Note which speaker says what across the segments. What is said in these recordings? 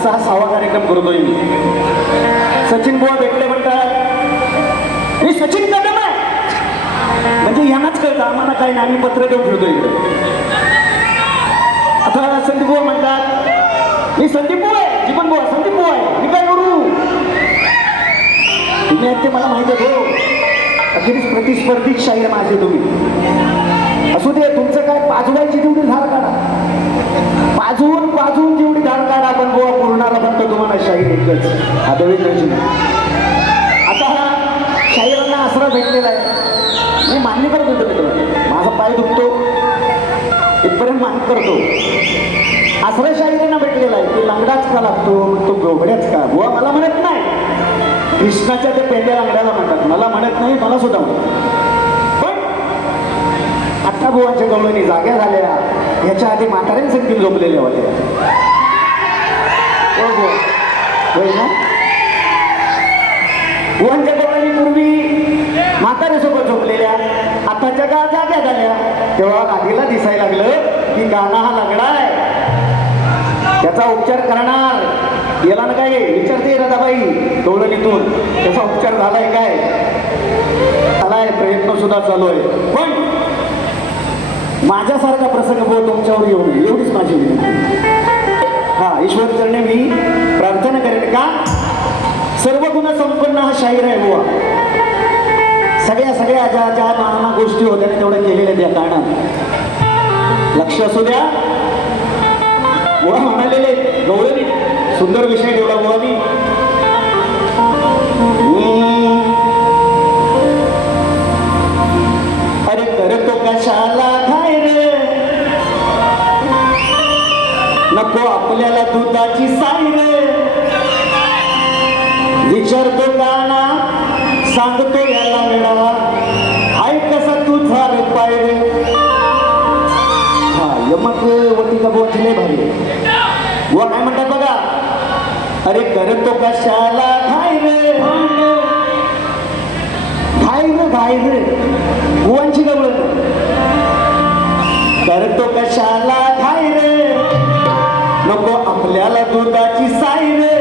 Speaker 1: आजचा हा सहावा कार्यक्रम करतोय मी. सचिन बुवा भेटले म्हणतात. मी सचिन कदम आहे म्हणजे यांनाच कळतं आम्हाला काही नाही आम्ही पत्र देऊन फिरतोय आता संदीप बुवा म्हणतात मी संदीप बुवा आहे जीवन बुवा संदीप बुवा आहे मी काय करू? तुम्ही ते मला माहिती आहे हो. अखेरीस प्रतिस्पर्धी शाहीर माझे तुम्ही. असू दे तुमचं काय पाजवायची तेवढी धार काढा. पाजवून पाजवून जेवढी धार काढा पण बुवा पूर्णाला म्हणतो तुम्हाला शाहीर एकच. आता वेगळ्याची आता हा शाहिरांना आसरा भेटलेला आहे. मी मान्य करतो मित्र माझा पाय दुखतो. इथपर्यंत मान्य करतो. आसरा शाहिरांना भेटलेला आहे. की लंगडाच का लागतो मग तो गोबड्याच का बुवा मला म्हणत नाही. कृष्णाच्या ते पेंड्या लागण्याला म्हणतात. मला म्हणत नाही मला सुद्धा म्हणतात पण आत्ता बुवांच्या गवळणी जाग्या झालेल्या ह्याच्या आधी म्हाताऱ्यांसाठी झोपलेल्या होत्या हो बुवा. होय ना? बुवांच्या गवळणी पूर्वी म्हाताऱ्यासोबत झोपलेल्या आताच्या काळात जाग्या झाल्या. तेव्हा गादीला दिसायला लागलं की गाणं हा लंगडा आहे. त्याचा उपचार करणार. याला ना काय? विचारते राधाबाई गवळणीतून त्याचा उपचार झालाय काय? झालाय प्रयत्न सुद्धा चालू आहे पण माझ्यासारखा प्रसंग भाऊ तुमच्यावर येऊ नये. एवढीच माझी विनंती. हा ईश्वर चरणे मी प्रार्थना करेन का? सर्व गुण संपन्न हा शाहीर आहे बुवा. सगळ्या सगळ्या ज्या ज्या नाना गोष्टी होत्या तेवढ्या केलेल्या त्या कारणात लक्ष असू द्या. बुवा म्हणालेले गौरवी सुंदर विषय ठेवला बुवा मी. अरे करतो कशाला काय रे? नको आपल्याला दुधाची साई रे. विचारतो गाणा सांगतो याला मिळावा. ऐक कसा तू रे. पाहिजे यमक वतीचा बोच लय भारी। व काय म्हणतात बघा? अरे करतो कशाला घाय रे घाय रे घाय रे बुवांची गवळ करतो कशाला घाय रे नको आपल्याला दुधाची साई रे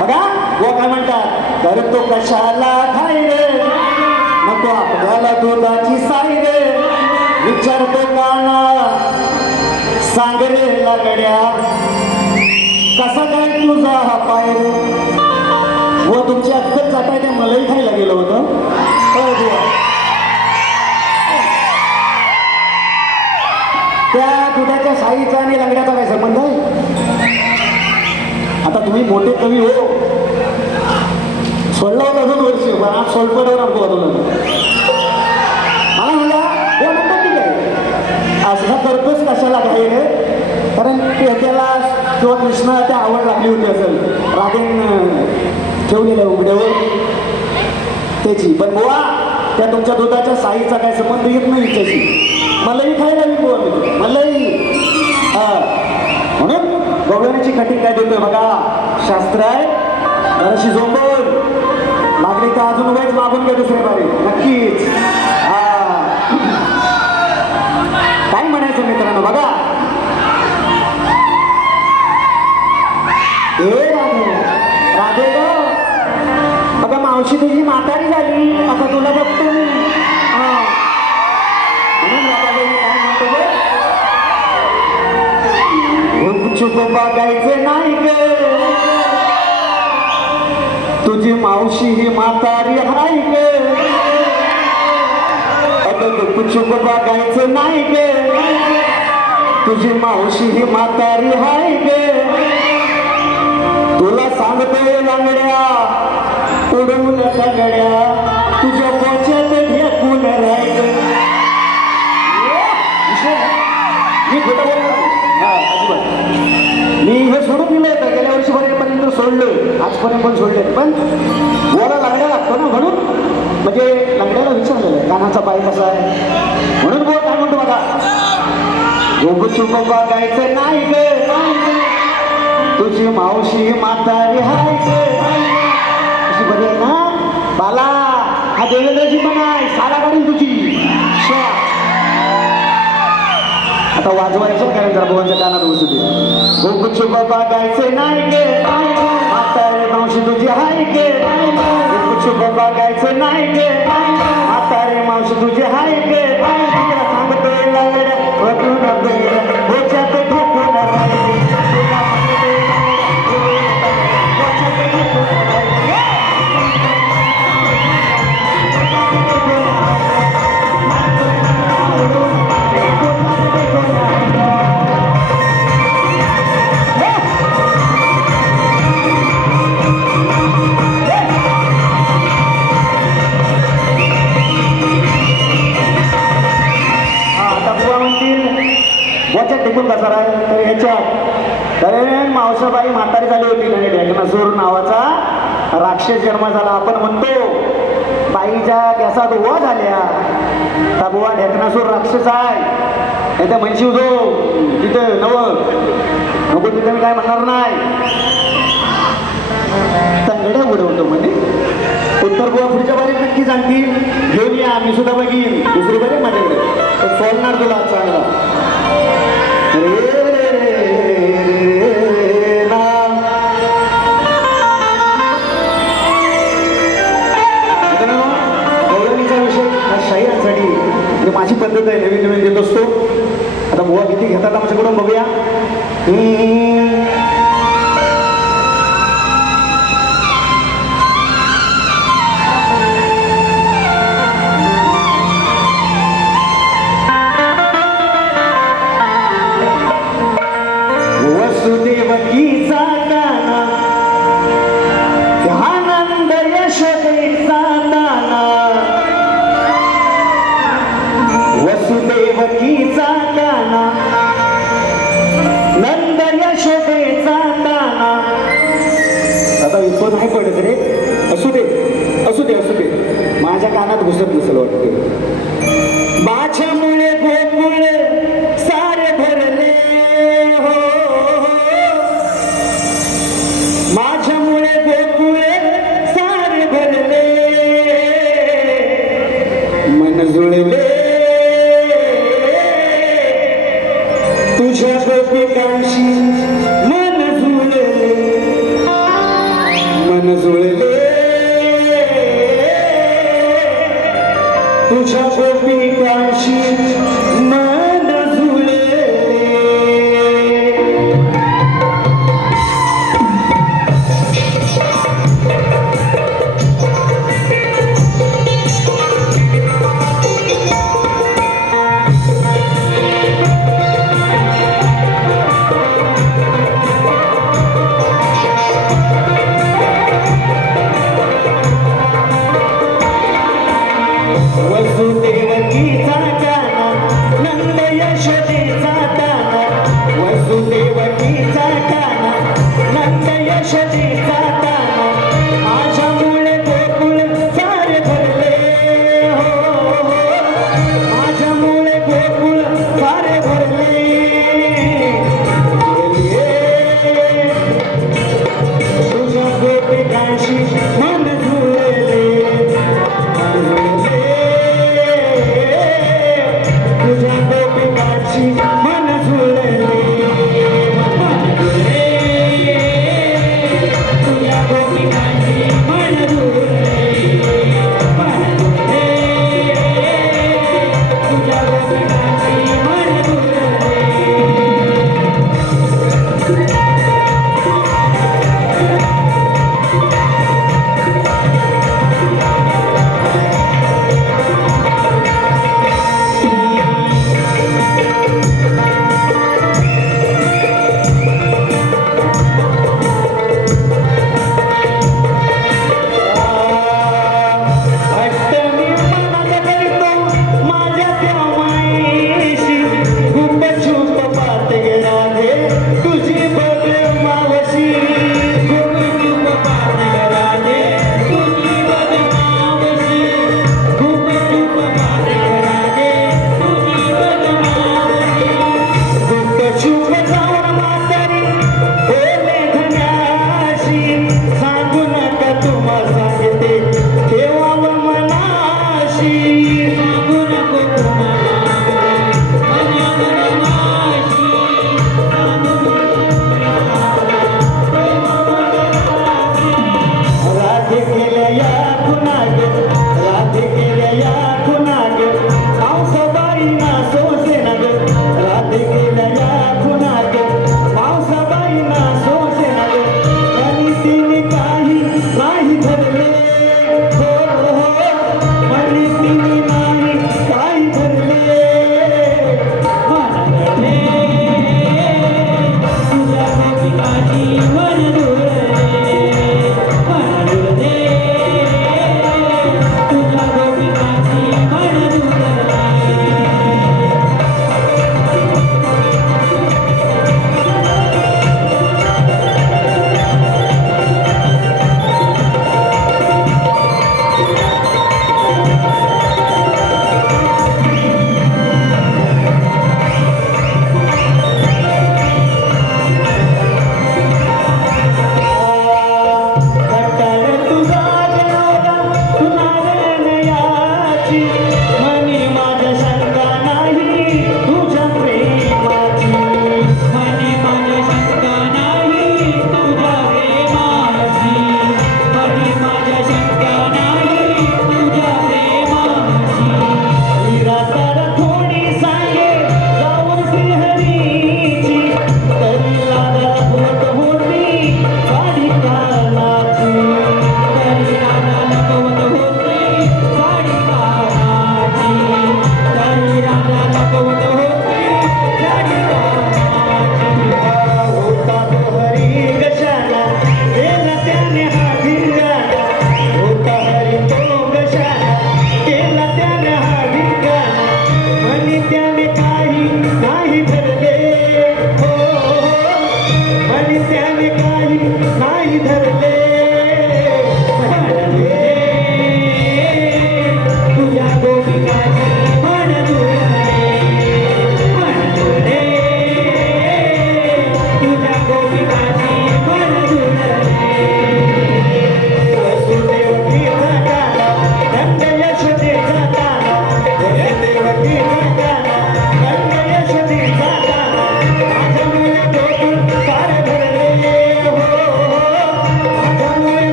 Speaker 1: बघा व काय म्हणतात? करतो कशाला घाय रे नको आपल्याला दुधाची साई रे विचारतो काना सांग रे लागड्या कसा काय तुझा हा पाय? व तुमची अक्कल चाटाय त्या मलाही खायला गेलं होतं. त्या दुधाच्या साईचा आणि लंगड्याचा काय संबंध आहे? आता तुम्ही मोठे कवी हो. सोडला होता दोन वर्ष पण आज सोडपडावर आणतो तुला मला म्हणला हे म्हणतात ठीक आहे असा करतोच कशाला काही रे कारण त्याला किंवा कृष्णा त्या आवड लागली होती असेल आपण ठेवलेलं उघड्यावर. त्याची. पण बुवा त्या तुमच्या दुधाच्या साईचा काय संबंध येत नाही हिच्याशी. मलाही खायला मी बुवा मी. मलाही हा. म्हणून गवळण्याची कठीण काय देतोय बघा. शास्त्र आहे. जराशी झोंबून लागली तर अजून वेळेस मागून घ्या दुसऱ्या बारे. नक्कीच. मावशी तुझी म्हातारी झाली. आता तुला बघतो मी. हा. बघायचं नाही ग. तुझी मावशी ही म्हातारी हाय ग. अगं गुपचूप बघायचं नाही ग. तुझी मावशी ही म्हातारी हाय ग. तुला सांगतोय लंगड्या. उडवून लंगड्या तुझ्या पोच्यात ढेकून राहिलं. मी खोटं हा, अजिबात. मी हे सोडून दिलं होतं गेल्या वर्षी पर्यंत सोडलं आजपर्यंत पण सोडले पण गोरा लंगड्या लागतो ना म्हणून? म्हणजे लंगड्याला विचारलेलं कानाचा पाय कसा आहे? म्हणून बोल काय म्हणतो बघा. गोगू चुप बघायचं नाही ग तुझी मावशी म्हातारी हाय ग. बरे ना? बाला हा देवेंद्रजी पण आहे सारा काढून तुझी. आता वाजवायचं कारण जरा भावांच्या कानात बसू दे. गोकुच बाबा गायचे नाही गे. आता रे मावशी तुझी हाय गे. गोकुच बाबा गायचे नाही गे. आता रे मावशी तुझी हाय गे. सांगतोय लंगड्या वटून बेड्या, बोच्यात ऐकून का कसा तर ह्याच्यात तर मावसाबाई म्हातारी झाली होती. आणि ढेकणासूर नावाचा राक्षस जन्म झाला. आपण म्हणतो बाईच्या केसात उभा झाल्या. त्या बुवा ढेकणासूर राक्षस आहे. त्या म्हणशी उदो तिथं नव. नको तिथं मी काय म्हणणार नाही. तंगड्या उडवतो म्हणे. उत्तर गोवा पुढच्या बाजूला नक्की सांगतील घेऊन या मी सुद्धा बघीन. दुसरी बरे माझ्याकडे. तर सोडणार तुला चांगला. आता किती घेतात आमच्याकडून बघूया. घुसत नसेल वाटते माझ्यामुळे